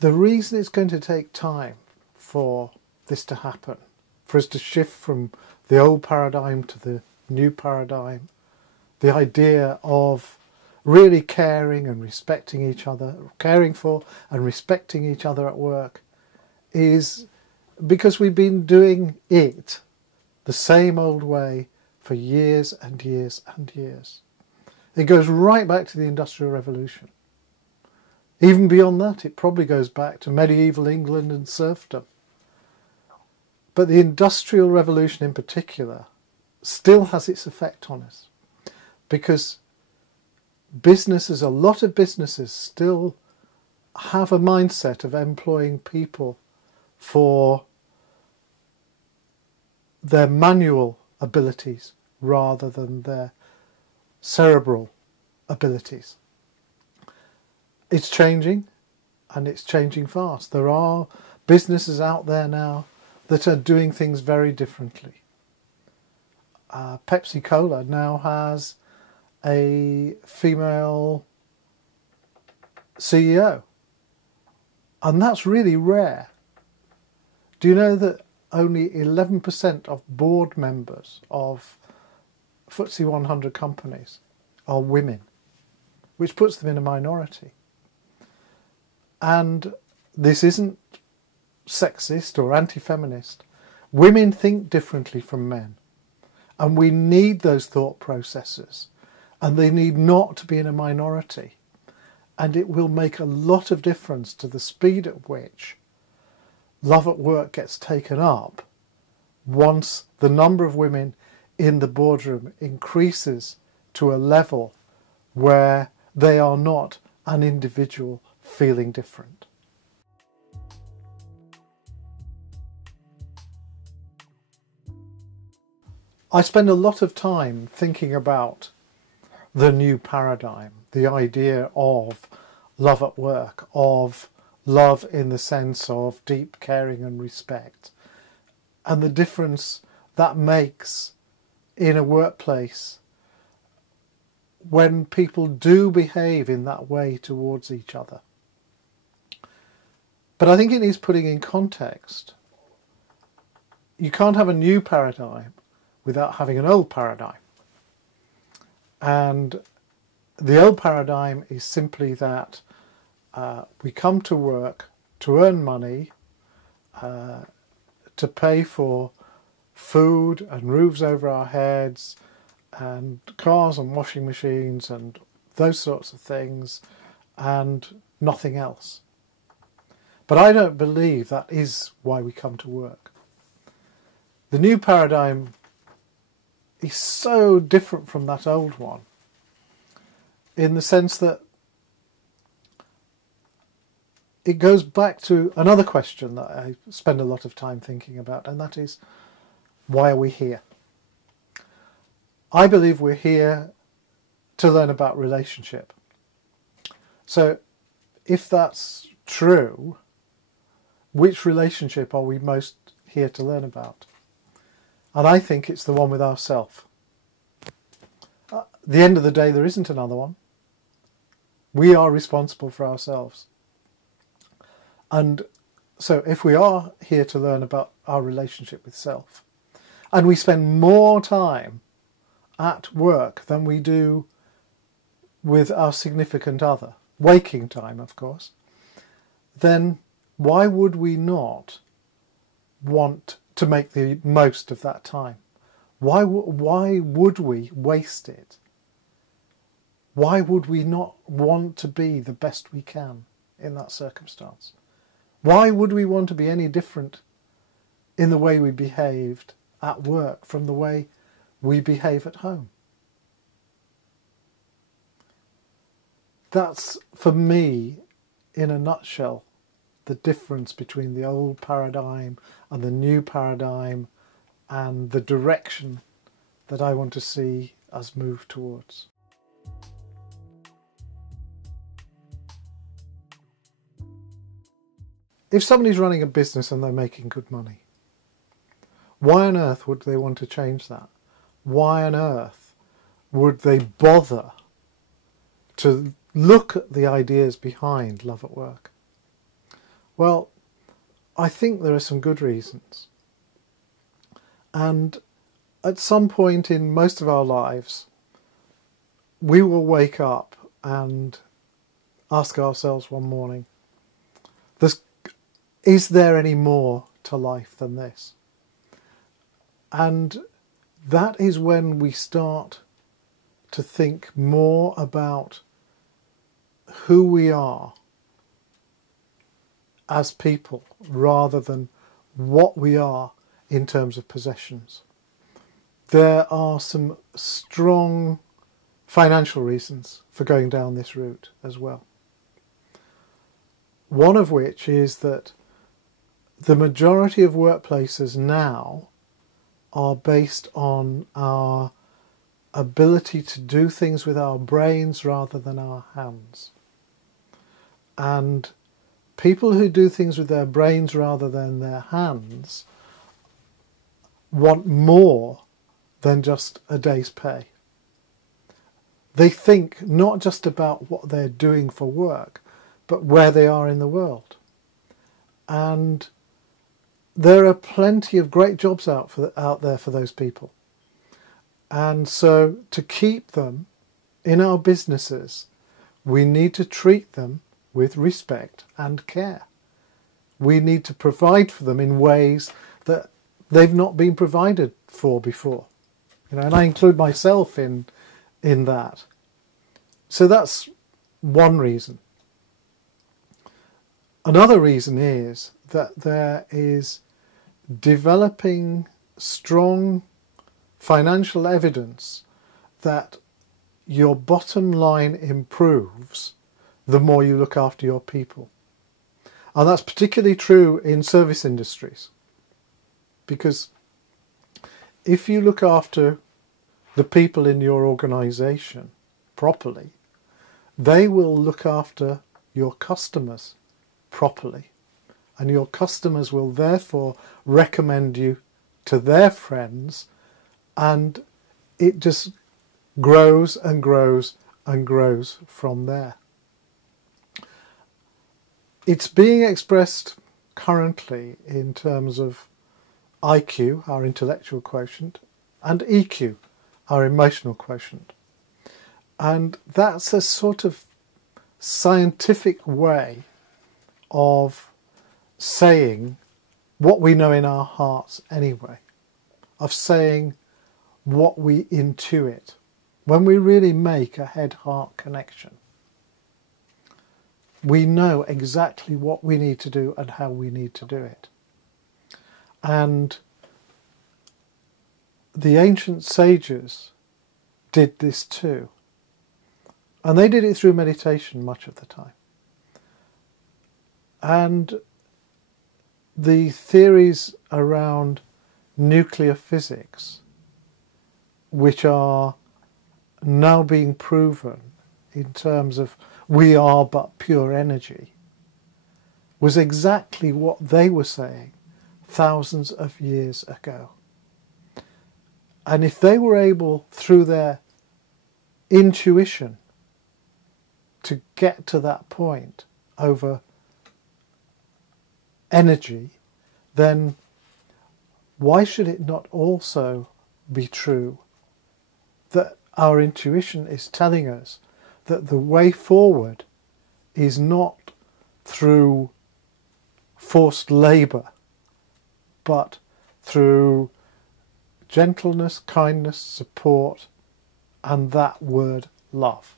The reason it's going to take time for this to happen, for us to shift from the old paradigm to the new paradigm, the idea of really caring and respecting each other, caring for and respecting each other at work, is because we've been doing it the same old way for years and years and years. It goes right back to the Industrial Revolution. Even beyond that, it probably goes back to medieval England and serfdom. But the Industrial Revolution in particular still has its effect on us, because businesses, a lot of businesses still have a mindset of employing people for their manual abilities rather than their cerebral abilities. It's changing, and it's changing fast. There are businesses out there now that are doing things very differently. Pepsi Cola now has a female CEO, and that's really rare. Do you know that only 11% of board members of FTSE 100 companies are women, which puts them in a minority? And this isn't sexist or anti-feminist. Women think differently from men, and we need those thought processes, and they need not to be in a minority. And it will make a lot of difference to the speed at which love at work gets taken up once the number of women in the boardroom increases to a level where they are not an individual feeling different. I spend a lot of time thinking about the new paradigm, the idea of love at work, of love in the sense of deep caring and respect, and the difference that makes in a workplace when people do behave in that way towards each other. But I think it needs putting in context. You can't have a new paradigm without having an old paradigm. And the old paradigm is simply that we come to work to earn money, to pay for food and roofs over our heads and cars and washing machines and those sorts of things, and nothing else. But I don't believe that is why we come to work. The new paradigm is so different from that old one, in the sense that it goes back to another question that I spend a lot of time thinking about, and that is, why are we here? I believe we're here to learn about relationship. So if that's true, which relationship are we most here to learn about? And I think it's the one with ourself. At the end of the day, there isn't another one. We are responsible for ourselves. And so if we are here to learn about our relationship with self, and we spend more time at work than we do with our significant other, waking time of course, then why would we not want to make the most of that time? Why would we waste it? Why would we not want to be the best we can in that circumstance? Why would we want to be any different in the way we behaved at work from the way we behave at home? That's, for me, in a nutshell, the difference between the old paradigm and the new paradigm, and the direction that I want to see us move towards. If somebody's running a business and they're making good money, why on earth would they want to change that? Why on earth would they bother to look at the ideas behind love at work? Well, I think there are some good reasons. And at some point in most of our lives, we will wake up and ask ourselves one morning, is there any more to life than this? And that is when we start to think more about who we are as people rather than what we are in terms of possessions. There are some strong financial reasons for going down this route as well. One of which is that the majority of workplaces now are based on our ability to do things with our brains rather than our hands. And people who do things with their brains rather than their hands want more than just a day's pay. They think not just about what they're doing for work, but where they are in the world. And there are plenty of great jobs out there for those people. And so to keep them in our businesses, we need to treat them with respect and care. We need to provide for them in ways that they've not been provided for before. And I include myself in that. So that's one reason. Another reason is that there is developing strong financial evidence that your bottom line improves the more you look after your people. And that's particularly true in service industries. Because if you look after the people in your organisation properly, they will look after your customers properly. And your customers will therefore recommend you to their friends, and it just grows and grows and grows from there. It's being expressed currently in terms of IQ, our intellectual quotient, and EQ, our emotional quotient. And that's a sort of scientific way of saying what we know in our hearts anyway, of saying what we intuit, when we really make a head-heart connection. We know exactly what we need to do and how we need to do it. And the ancient sages did this too. And they did it through meditation much of the time. And the theories around nuclear physics, which are now being proven in terms of we are but pure energy, was exactly what they were saying thousands of years ago. And if they were able, through their intuition, to get to that point over energy, then why should it not also be true that our intuition is telling us that the way forward is not through forced labour, but through gentleness, kindness, support, and that word love.